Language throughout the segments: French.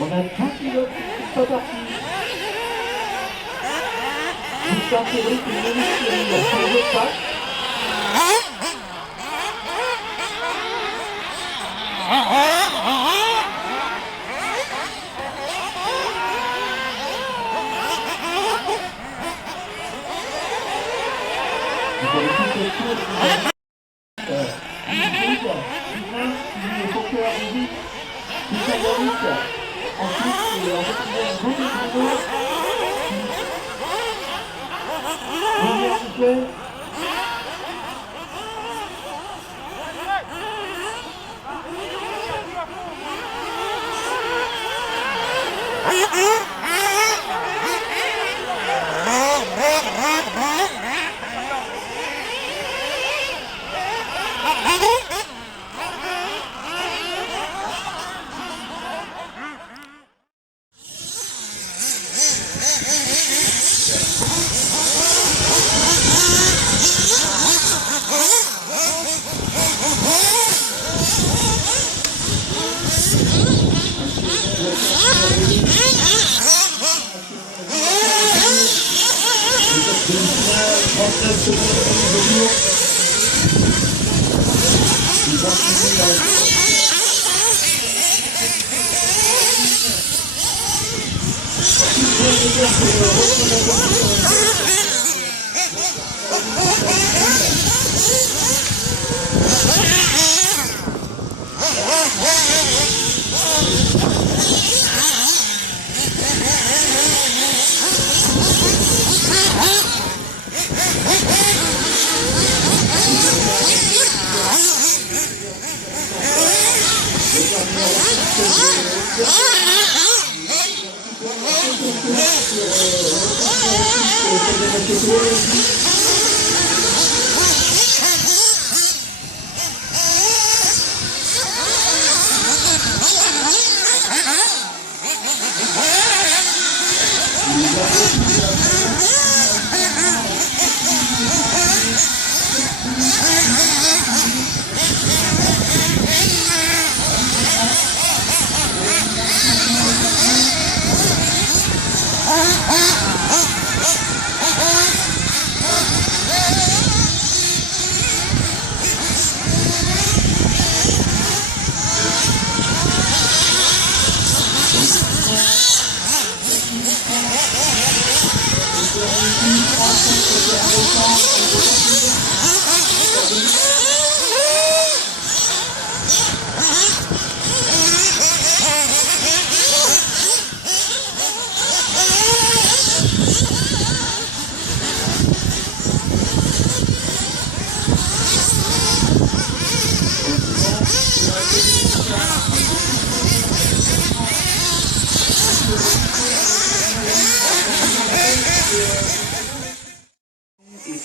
On a 20 pilotes qui sont pas partis. Victor Cédric, une minute Cyril, il a changé de passe. Vous avez tout le tour de il faut que arrive ensuite, en fait, il y a un beau détour. Michel.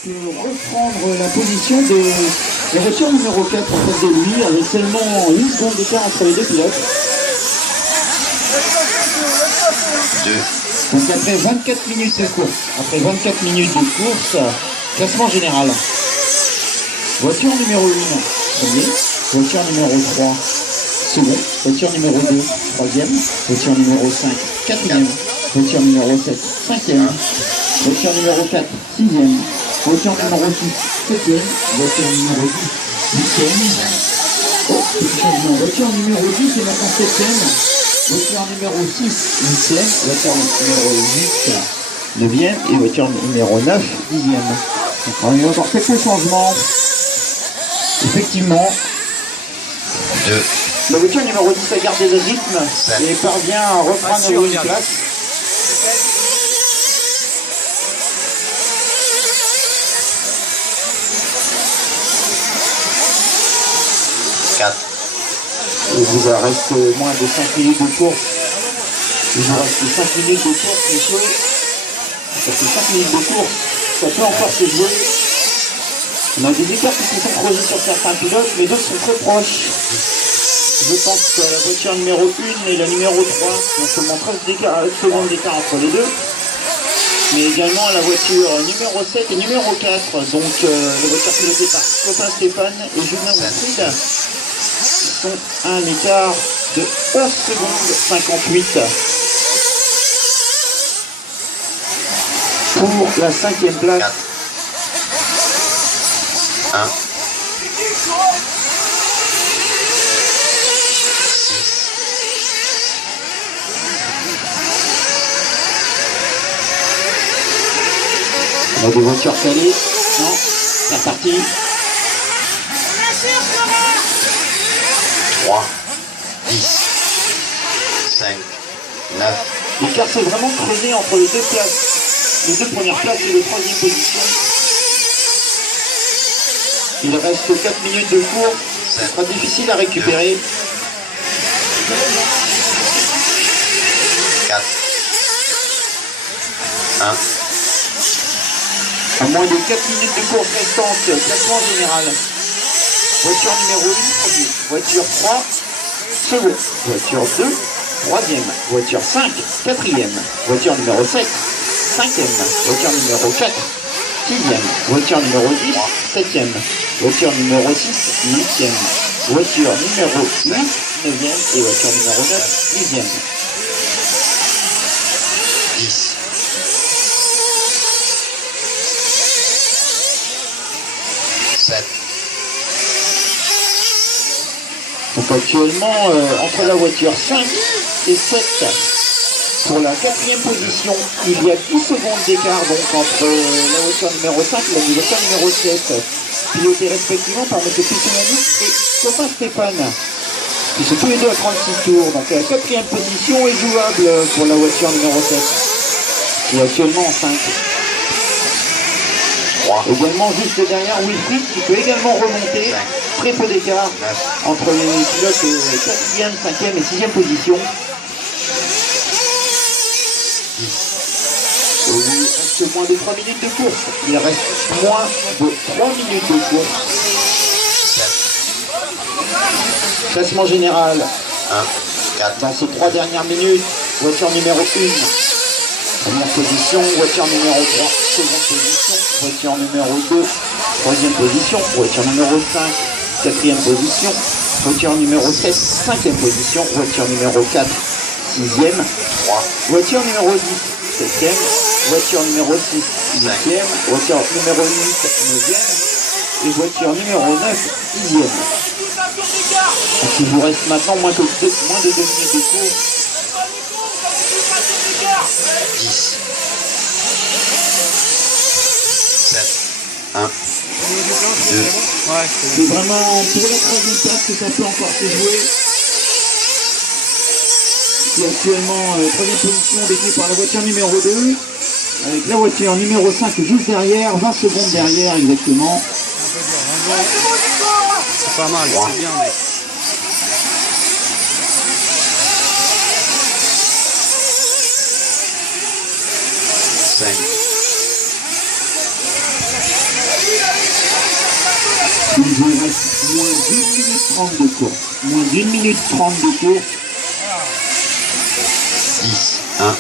Reprendre la position de la voiture numéro 4 en face de lui avec seulement une seconde d'écart entre les deux pilotes. Donc après 24 minutes de course, classement général. Voiture numéro 1, premier. Voiture numéro 3, second. Voiture numéro 2, troisième. Voiture numéro 5, quatrième. Voiture numéro 7, cinquième. Voiture numéro 4, sixième. Voiture numéro 6, septième. Voiture numéro 10, huitième. Oh, petit changement. Voiture numéro 10 est maintenant septième. Voiture numéro 6, huitième. Voiture numéro 8, neuvième. Et voiture numéro 9, dixième. Il y a encore quelques changements. Effectivement. 2. La voiture numéro 10 a gardé le rythme et parvient à reprendre une place. 4. Il vous reste moins de 5 minutes de course. Il vous reste 5 minutes de course, messieurs. Ça fait 5 minutes de course. Ça peut encore se jouer. On a des écarts qui se sont creusés sur certains pilotes, mais d'autres sont très proches. Je pense que la voiture numéro 1 et la numéro 3 ont seulement 13 secondes d'écart entre les deux. Mais également la voiture numéro 7 et numéro 4. Donc la voiture pilotée par Copain Stéphane et Julien Wilfried. Ils sont à un écart de 11 secondes 58. Pour la 5e place. 4. 1. 6. On a des voitures calées. Non, c'est reparti. 3. 10. 5. 9. L'écart s'est vraiment creusé entre les deux places. Les deux premières places et les 3e positions. Il reste 4 minutes de course. Ça sera difficile à récupérer. 4. 1. À moins de 4 minutes de course restantes, classement général. Voiture numéro 1, premier. Voiture 3, second. Voiture 2, troisième. Voiture 5, quatrième. Voiture numéro 7, cinquième. Voiture numéro 4, sixième. Voiture numéro 10, septième. Voiture numéro 6, huitième. Voiture numéro 8, neuvième. Et voiture numéro 9, dixième. 10. 7. Donc actuellement, entre la voiture 5 et 7, pour la 4e position, il y a 10 secondes d'écart donc entre la voiture numéro 5 et la voiture numéro 7, pilotée respectivement par M. Pissinani et Copain Stéphane. Ils sont tous les deux à 36 tours, donc la 4e position est jouable pour la voiture numéro 7, qui est actuellement en 5. 3. Également juste derrière Wilfried qui peut également remonter, 5. très peu d'écart 9. entre les pilotes 4e, 5e et 6e position. 10. Il reste moins de 3 minutes de course. Il reste moins de 3 minutes de course. 7. Classement général 1. 4. dans ces 3 dernières minutes. Voiture numéro 1, première position. Voiture numéro 3, seconde position. Voiture numéro 2, troisième position. Voiture numéro 5, quatrième position. Voiture numéro 7, cinquième position. Voiture numéro 4, sixième. 3. Voiture numéro 10, septième. Voiture numéro 6, huitième. Voiture numéro 8, neuvième. Et voiture numéro 9, dixième. Donc il vous reste maintenant moins de 2 minutes de course. 10. 7. 1. 2. C'est vraiment pour la 3e place que ça peut encore se jouer. Qui est actuellement 3e position détenue par la voiture numéro 2. Avec la voiture numéro 5 juste derrière, 20 secondes derrière exactement. C'est pas mal, c'est bien mec. 5. Il vous reste moins d'1 minute 30 de course. Moins d'1 minute 30 de course. 10. 1.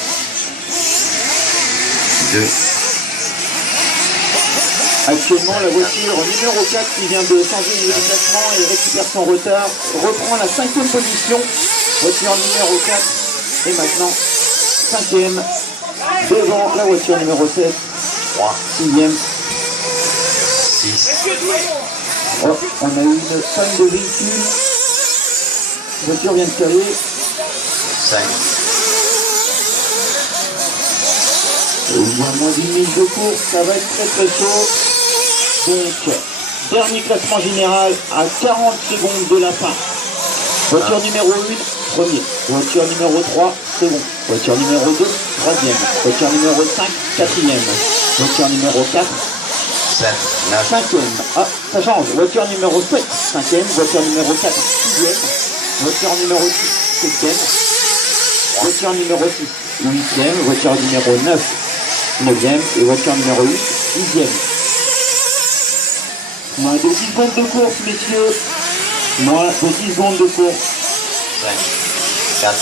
2. Actuellement, la voiture numéro 4 qui vient de changer de déplacement et récupère son retard reprend la 5e position. Voiture numéro 4 et maintenant 5e devant la voiture numéro 7. 3, 6e. 6, Oh, on a eu une panne de véhicule. La voiture vient de caler. 5, Et il y a moins d'une minute de course, ça va être très très chaud. Donc, dernier classement général à 40 secondes de la fin. Voiture numéro 1, premier. Voiture numéro 3, second. Voiture numéro 2, troisième. Voiture numéro 5, quatrième. Voiture numéro 4, 7, 9, cinquième. Ah, ça change. Voiture numéro 7, cinquième. Voiture numéro 4, sixième. Voiture numéro 6, septième. Voiture numéro 6, huitième. Voiture numéro 9, 9e. Et voiture numéro 8, 10e. Moins de 10 secondes de course, messieurs. Moins de 10 secondes de course. 5, 4,